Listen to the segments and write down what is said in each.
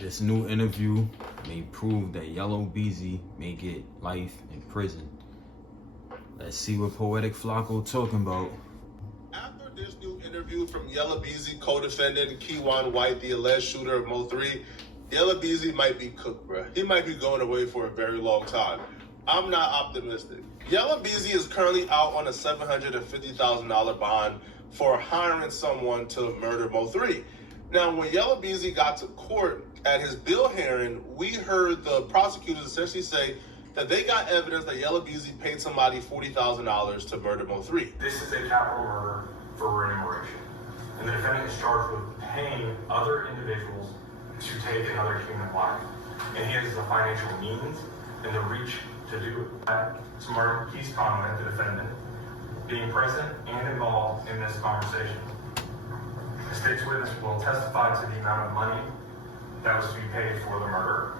This new interview may prove that Yella Beezy may get life in prison. Let's see what Poetic Flocko talking about. After this new interview from Yella Beezy, co-defendant Keywan White, the alleged shooter of Mo3, Yella Beezy might be cooked, bruh. He might be going away for a very long time. I'm not optimistic. Yella Beezy is currently out on a $750,000 bond for hiring someone to murder Mo3. Now, when Yella Beezy got to court at his bail hearing, we heard the prosecutors essentially say that they got evidence that Yella Beezy paid somebody $40,000 to murder Mo3. This is a capital murder for remuneration, and the defendant is charged with paying other individuals to take another human life, and he has the financial means and the reach to do it. To Marquise Conway, the defendant, being present and involved in this conversation. The state's witness will testify to the amount of money that was to be paid for the murder.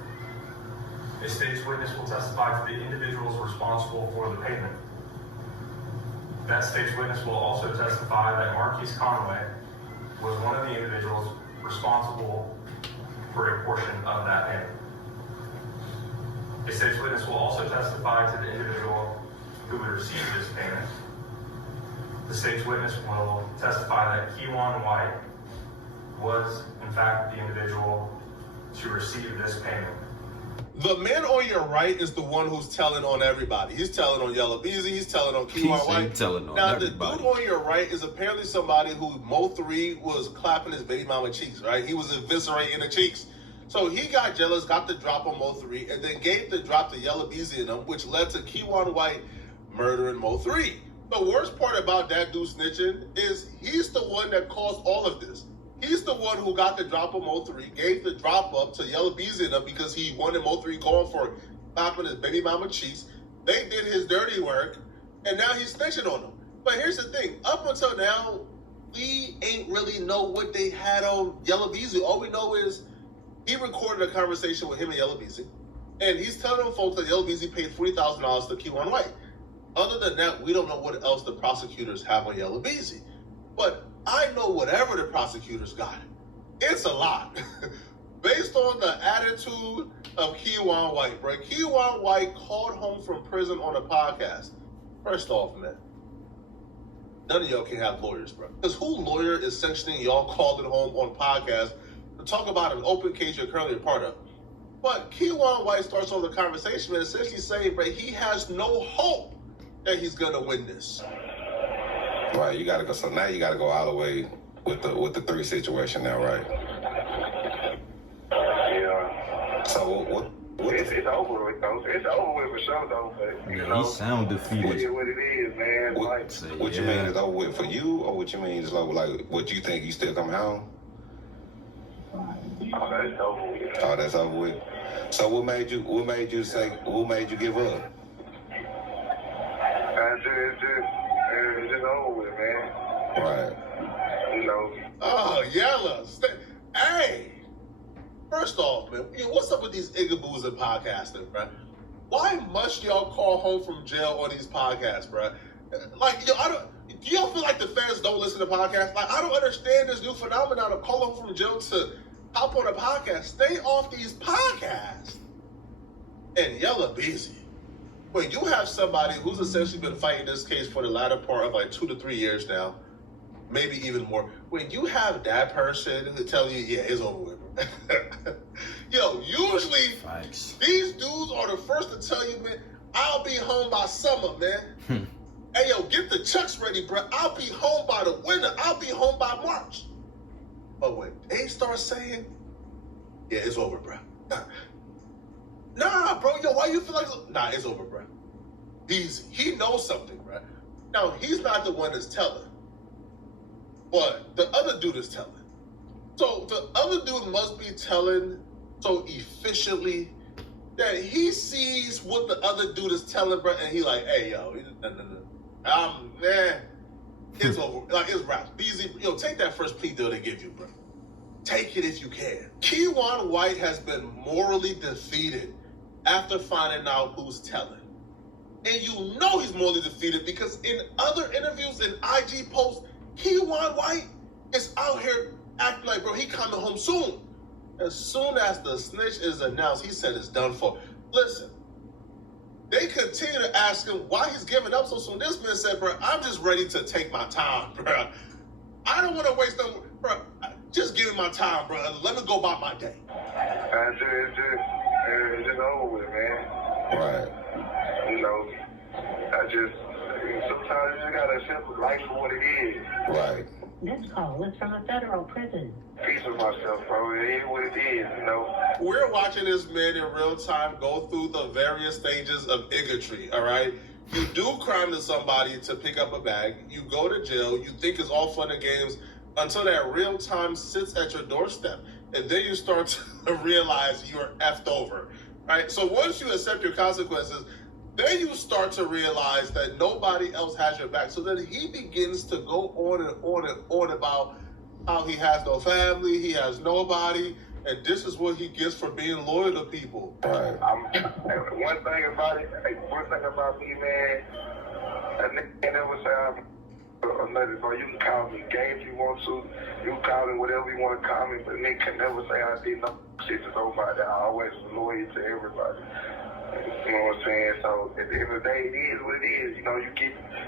The state's witness will testify to the individuals responsible for the payment. That state's witness will also testify that Marquise Conway was one of the individuals responsible for a portion of that payment. The state's witness will also testify to the individual who would receive this payment. The state's witness will testify that Keywan White was, in fact, the individual to receive this payment. The man on your right is the one who's telling on everybody. He's telling on Yella Beezy, he's telling on Keywan White. Telling on now, everybody. The dude on your right is apparently somebody who Mo3 was clapping his baby mama cheeks, right? He was eviscerating the cheeks. So he got jealous, got the drop on Mo3, and then gave the drop to Yella Beezy in him, which led to Keywan White murdering Mo3. The worst part about that dude snitching is he's the one that caused all of this. He's the one who got the drop on Mo3, gave the drop up to Yella Beezy in him because he wanted Mo3 going for clapping his baby mama cheeks. They did his dirty work, and now he's snitching on them. But here's the thing, up until now, we ain't really know what they had on Yella Beezy. All we know is he recorded a conversation with him and Yella Beezy, and he's telling them folks that Yella Beezy paid $40,000 to Keywan White. Other than that, we don't know what else the prosecutors have on Yella Beezy. But I know whatever the prosecutors got, it's a lot. Based on the attitude of Keywan White, bro. Keywan White called home from prison on a podcast. First off, man, none of y'all can have lawyers, bro. Because who lawyer is sanctioning y'all calling home on podcast to talk about an open case you're currently a part of? But Keywan White starts on the conversation and essentially saying, bro, he has no hope that he's gonna win this. Right, you gotta go. So now you gotta go all the way with the 3 situation now, right? Yeah. So what it's over with though. It's over with for sure though. But, Yeah, he sound defeated. It is what it is, man. What you mean is over with for you, or what you mean is like what you think you still coming home? Oh, that's over with. Oh, that's over with. So what made you give up? It's just over with, man. Right. You know. Oh, Yella. Hey. First off, man, what's up with these igaboos and podcasting, bro? Why must y'all call home from jail on these podcasts, bro? Like, do y'all feel like the fans don't listen to podcasts? Like, I don't understand this new phenomenon of calling home from jail to hop on a podcast. Stay off these podcasts. And Yella Beezy. When you have somebody who's essentially been fighting this case for the latter part of like 2 to 3 years now, maybe even more, when you have that person who tells you, yeah, it's over with, bro. Yo, usually these dudes are the first to tell you, man, I'll be home by summer, man. Hey, yo, get the chucks ready, bro. I'll be home by the winter. I'll be home by March. But when they start saying, yeah, it's over, bro. Nah, bro, yo, why you feel like nah, it's over, bro. He knows something, bro. Now, he's not the one that's telling, but the other dude is telling. So the other dude must be telling so efficiently that he sees what the other dude is telling, bro, and he like, hey, yo, man, it's over. Like, it's wrapped. Beezy, yo, take that first plea deal they give you, bro. Take it if you can. Keywan White has been morally defeated after finding out who's telling. And you know he's morally defeated because in other interviews and IG posts, Keywan White is out here acting like, bro, he coming home soon. As soon as the snitch is announced, he said it's done for. Listen, they continue to ask him why he's giving up so soon. This man said, bro, I'm just ready to take my time, bro. I don't want to waste no, bro. Just give me my time, bro. Let me go about my day. It's just over with, man. Right. You know, sometimes you just gotta accept life for what it is. Right. This call is from a federal prison. Peace with myself, bro. It is what it is, you know. We're watching this man in real time go through the various stages of bigotry, all right? You do crime to somebody to pick up a bag. You go to jail. You think it's all fun and games until that real time sits at your doorstep. And then you start to realize you're effed over, right? So once you accept your consequences, then you start to realize that nobody else has your back. So then he begins to go on and on and on about how he has no family, he has nobody, and this is what he gets for being loyal to people. Right. One thing about me, man, a nigga never say I'm nothing, bro. You can call me gay if you want to. You can call me whatever you want to call me, but a nigga can never say I did no shit to nobody. I always was loyal to everybody. You know what I'm saying? So at the end of the day, it is what it is. You know,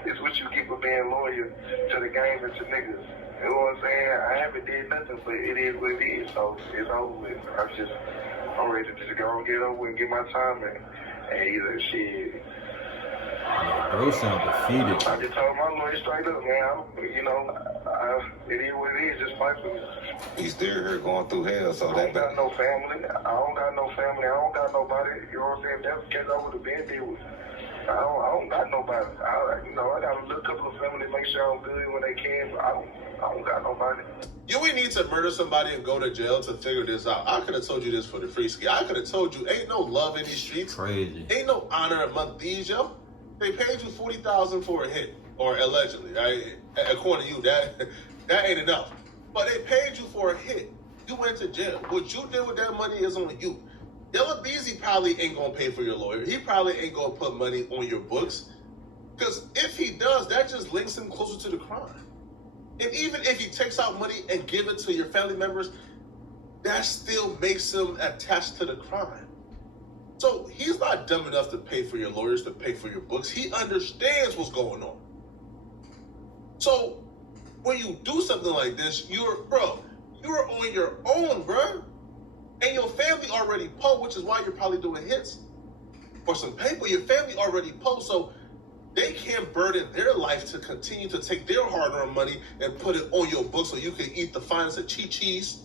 it's what you keep for being loyal to the game and to niggas. You know what I'm saying? I haven't did nothing, but it is what it is. So it's over with. I'm ready to just go and get over and get my time in. And either shit. Bro sound defeated. I just told my lawyer straight up, man. It is what it is. Just fight for me. He's still here going through hell, so I don't got no family. I don't got nobody. You know what I'm saying? If that's the case, I would have been there with. I don't got nobody. I got a little couple of family to make sure I'm good when they can, but I don't got nobody. You ain't need to murder somebody and go to jail to figure this out. I could have told you this for the free ski. I could have told you ain't no love in these streets. Crazy. Ain't no honor among these, yo. They paid you $40,000 for a hit, or allegedly. Right? According to you, that ain't enough. But they paid you for a hit. You went to jail. What you did with that money is on you. Yella Beezy probably ain't gonna pay for your lawyer. He probably ain't gonna put money on your books. Because if he does, that just links him closer to the crime. And even if he takes out money and give it to your family members, that still makes him attached to the crime. So he's not dumb enough to pay for your lawyers, to pay for your books. He understands what's going on. So when you do something like this, you're on your own, bro. And your family already po, which is why you're probably doing hits for some paper. Your family already po, so they can't burden their life to continue to take their hard-earned money and put it on your book so you can eat the finest of cheese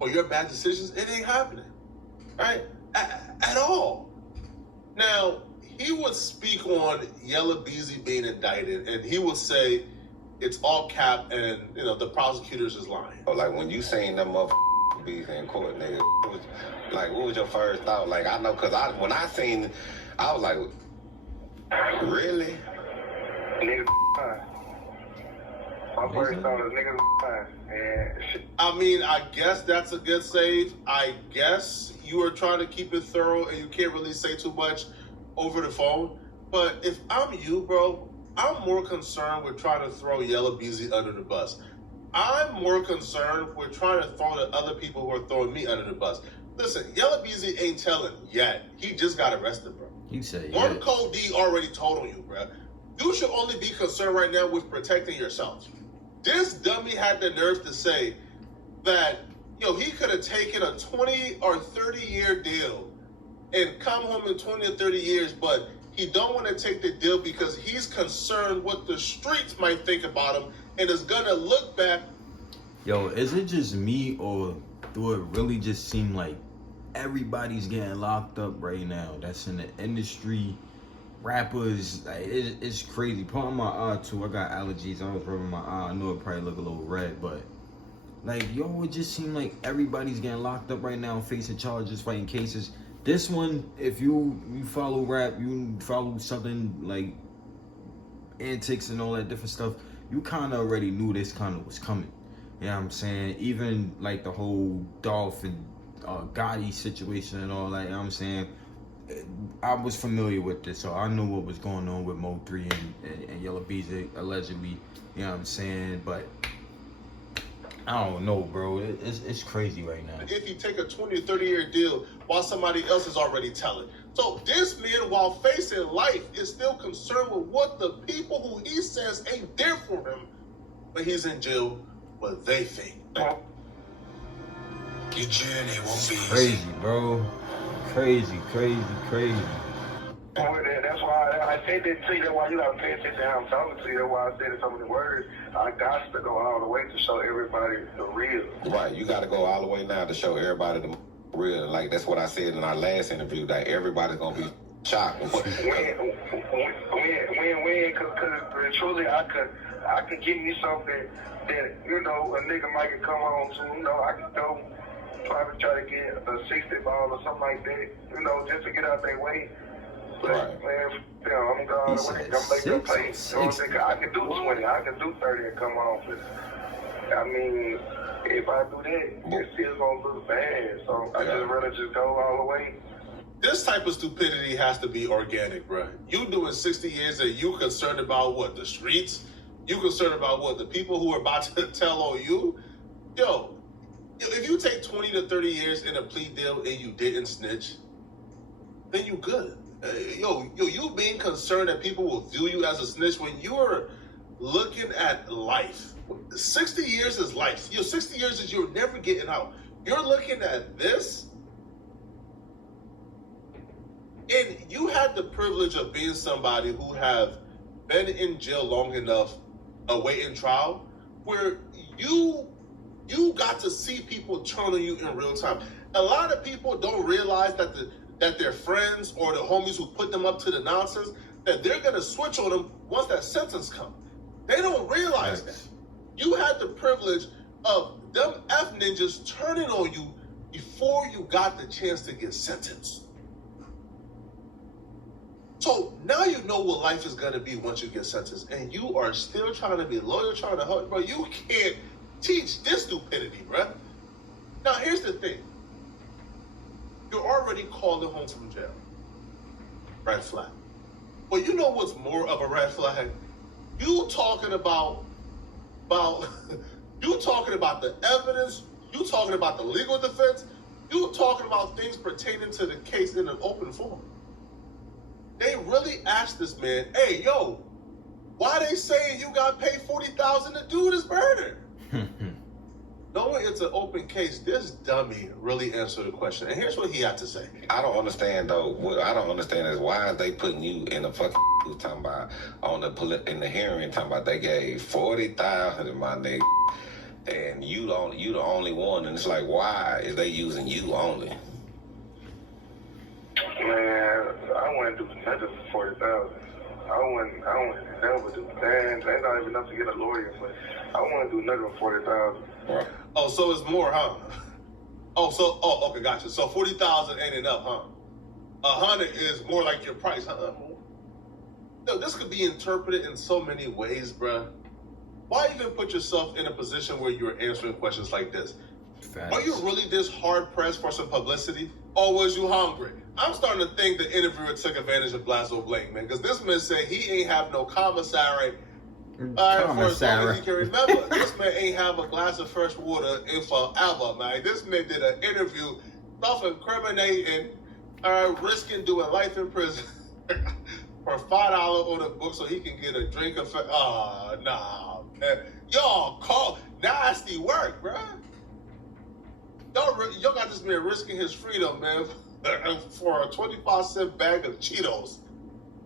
or your bad decisions. It ain't happening, right? At all. Now, he would speak on Yella Beezy being indicted, and he would say it's all cap and, the prosecutors is lying. like when you seen them motherfuckers be in court, nigga, what was your first thought? Like, I know, because when I seen, I was like, really? Nigga, my first thought was nigga, and shit. I mean, I guess that's a good save. I guess you are trying to keep it thorough and you can't really say too much over the phone. But if I'm you, bro, I'm more concerned with trying to throw Yella Beezy under the bus. I'm more concerned with trying to throw the other people who are throwing me under the bus. Listen, Yella Beezy ain't telling yet. He just got arrested, bro. You say One yeah. Code D already told on you, bro. You should only be concerned right now with protecting yourself. This dummy had the nerve to say that, he could have taken a 20 or 30-year deal and come home in 20 or 30 years, but he don't want to take the deal because he's concerned what the streets might think about him and is going to look back. Yo, is it just me or do it really just seem like everybody's getting locked up right now that's in the industry? Rappers, like, it's crazy. Part of my eye too. I got allergies. I was rubbing my eye. I know it probably look a little red, but it just seemed like everybody's getting locked up right now, facing charges, fighting cases. This one, if you follow rap, you follow something like antics and all that different stuff, you kind of already knew this kind of was coming. You know what I'm saying? Even like the whole Dolph and Gotti situation and all that. You know what I'm saying? I was familiar with this, so I knew what was going on with MO3 and Yella Beezy allegedly. You know what I'm saying? But I don't know, bro. It's crazy right now. If you take a 20 or 30-year deal while somebody else is already telling. So this man, while facing life, is still concerned with what the people who he says ain't there for him, but he's in jail, what they think. Your journey won't be Crazy, bro. Crazy. That's why I said that to you. That's why you gotta pay attention to how I'm talking to you. That's why I said so many words. I got to go all the way to show everybody the real. Right, you got to go all the way now to show everybody the real. Like that's what I said in our last interview, that everybody's gonna be shocked. When, cause truly I could give you something that, you know, a nigga might can come home to. You know, I could go probably try to get a 60 ball or something like that, you know, just to get out their way. But, Right. man, you know, I'm going to make them play. I can do 20, I can do 30 and come home. But, I mean, if I do that, it's still going to look bad. So I just rather just go all the way. This type of stupidity has to be organic, bro. You doing 60 years and you concerned about what, the streets? You concerned about what, the people who are about to tell on you? Yo, if you take 20 to 30 years in a plea deal and you didn't snitch, then you good. You being concerned that people will view you as a snitch when you're looking at life. 60 years is life. 60 years is you're never getting out. You're looking at this, and you had the privilege of being somebody who have been in jail long enough awaiting trial, where you got to see people turn on you in real time. A lot of people don't realize that their friends or the homies who put them up to the nonsense, that they're gonna switch on them once that sentence comes. They don't realize that. You had the privilege of them F ninjas turning on you before you got the chance to get sentenced. So now you know what life is gonna be once you get sentenced, and you are still trying to be loyal, trying to help, bro. You can't teach this stupidity, bro. Now here's the thing. You're already calling home from jail. Red flag. But you know what's more of a red flag? You talking about you talking about the evidence, you talking about the legal defense, you talking about things pertaining to the case in an open forum. They really asked this man, hey, yo, why they saying you got paid $40,000 to do this murder? Knowing it's an open case, this dummy really answered the question. And here's what he had to say. I don't understand though. What I don't understand is why are they putting you in a fucking talking about in the hearing talking about they gave 40,000 my nigga, and you the only one, and it's like, why is they using you only? Man, I wouldn't do nothing for 40,000. I wouldn't never do that. That's not even enough to get a lawyer, but I wouldn't do nothing for 40,000. Right. Oh, so it's more, huh? Okay, gotcha. So 40,000 ain't enough, huh? 100 is more like your price, huh? No, this could be interpreted in so many ways, bruh. Why even put yourself in a position where you're answering questions like this? Facts. Are you really this hard pressed for some publicity, or was you hungry? I'm starting to think the interviewer took advantage of Blazo Blake, man, because this man said he ain't have no commissary. For as long as he can remember, this man ain't have a glass of fresh water in forever, man. This man did an interview, self-incriminating, risking doing life in prison for $5 on the book so he can get a drink of. Nah, man. Y'all nasty work, bro. Y'all got this man risking his freedom, man, for a 25-cent bag of Cheetos.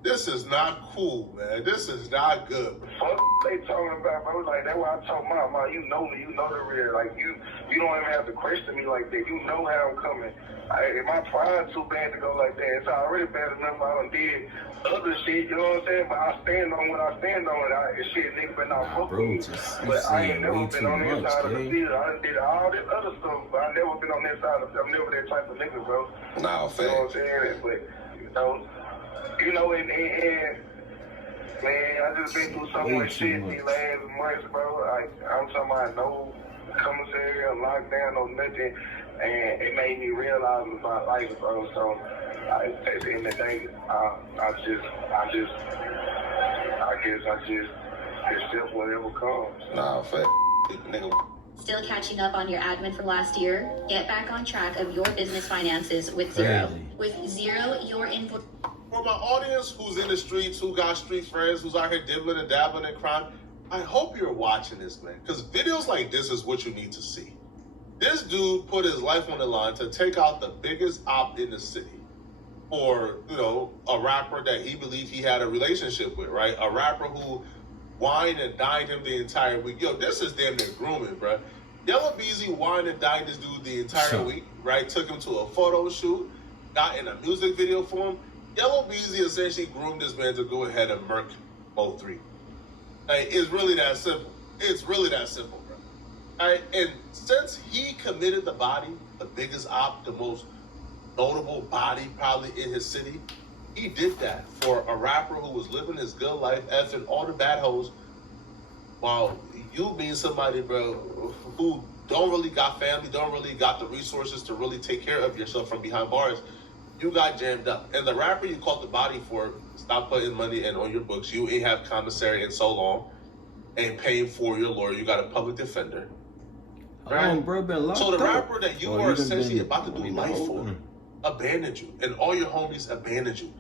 This is not cool, man. This is not good. Fuck they talking about, bro. Like, that's why I told Mom, you know me, you know the real. Like, you don't even have to question me like that. You know how I'm coming. If my pride too bad to go like that, it's already bad enough I done did other shit, you know what I'm saying? But I stand on what I stand on. Shit, nigga, but not fuck with me. But I ain't never been on this side of the field. I done did all this other stuff, but I never been on this side of I'm never that type of nigga, bro. Nah, fair. You know what I'm saying? But, and man, I just been through so much shit these last months, bro. I'm talking about no commissary or lockdown or nothing, and it made me realize about life, bro. So, at the end of the day, I guess accept whatever comes. Nah, fair. Nigga, Still catching up on your admin from last year? Get back on track of your business finances with Zero. Crazy. With Zero, your info. For my audience who's in the streets, who got street friends, who's out here dibbling and dabbling in crime, I hope you're watching this, man, because videos like this is what you need to see. This dude put his life on the line to take out the biggest op in the city for, you know, a rapper that he believed he had a relationship with, right? A rapper who wined and dined him the entire week. Yo, this is damn near grooming, bro. Yella Beezy wined and dined this dude the entire week, right? Took him to a photo shoot, got in a music video for him. Yella Beezy essentially groomed this man to go ahead and murk MO3. Like, it's really that simple. It's really that simple, bro. All right, and since he committed the body, the biggest op, the most notable body probably in his city, he did that for a rapper who was living his good life, effing all the bad hoes, while you being somebody, bro, who don't really got family, don't really got the resources to really take care of yourself from behind bars, you got jammed up. And the rapper you caught the body for, stop putting money in on your books. You ain't have commissary in so long, and paying for your lawyer. You got a public defender. Right? Bro, been locked So the up. rapper that you are essentially about to do life for abandoned you, and all your homies abandoned you.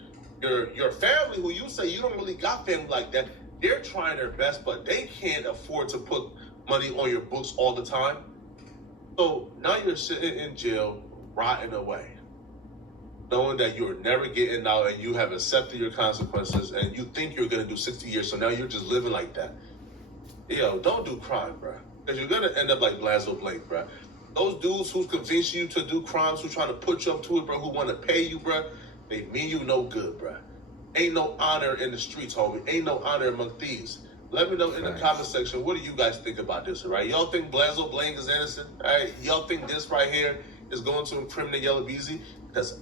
Your family, who you say you don't really got family like that, they're trying their best, but they can't afford to put money on your books all the time. So now you're sitting in jail, rotting away, knowing that you're never getting out and you have accepted your consequences and you think you're going to do 60 years, so now you're just living like that. Yo, don't do crime, bro, because you're going to end up like Blazo Blake, bro. Those dudes who convince you to do crimes, who trying to put you up to it, bro, who want to pay you, bro, they mean you no good, bro. Ain't no honor in the streets, homie. Ain't no honor among thieves. Let me know in the comment section, what do you guys think about this, all right? Y'all think Blazo Blake is innocent? All right? Y'all think this right here is going to incriminate Yella Beezy? Because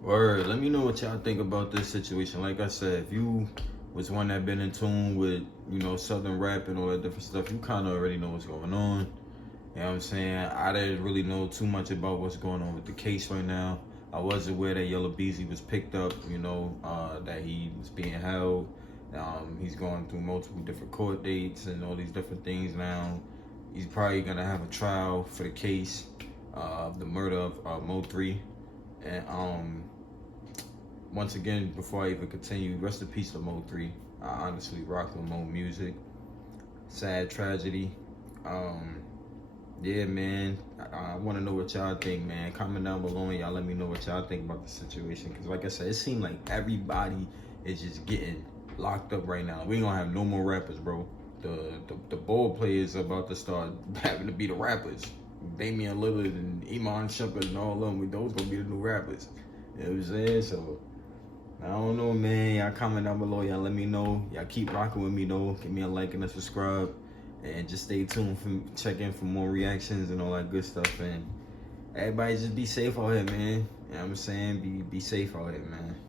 Word, let me know what y'all think about this situation. Like I said, if you was one that been in tune with, you know, Southern rap and all that different stuff, you kind of already know what's going on. You know what I'm saying? I didn't really know too much about what's going on with the case right now. I was aware that Yella Beezy was picked up, you know, that he was being held. He's going through multiple different court dates and all these different things now. He's probably going to have a trial for the case of the murder of MO3. And once again, before I even continue, rest in peace to MO3. I honestly rock with Mo music. Sad tragedy. Yeah, man. I want to know what y'all think, man. Comment down below and y'all let me know what y'all think about the situation. Because like I said, it seems like everybody is just getting locked up right now. We ain't gonna have no more rappers, bro. The ball players are about to start having to be the rappers. Damian Lillard and Iman Shumpert and all of them, those gonna be the new rappers. You know what I'm saying? So, I don't know, man. Y'all comment down below. Y'all let me know. Y'all keep rocking with me, though. Give me a like and a subscribe. And just stay tuned check in for more reactions and all that good stuff. And everybody just be safe out here, man. You know what I'm saying? Be safe out here, man.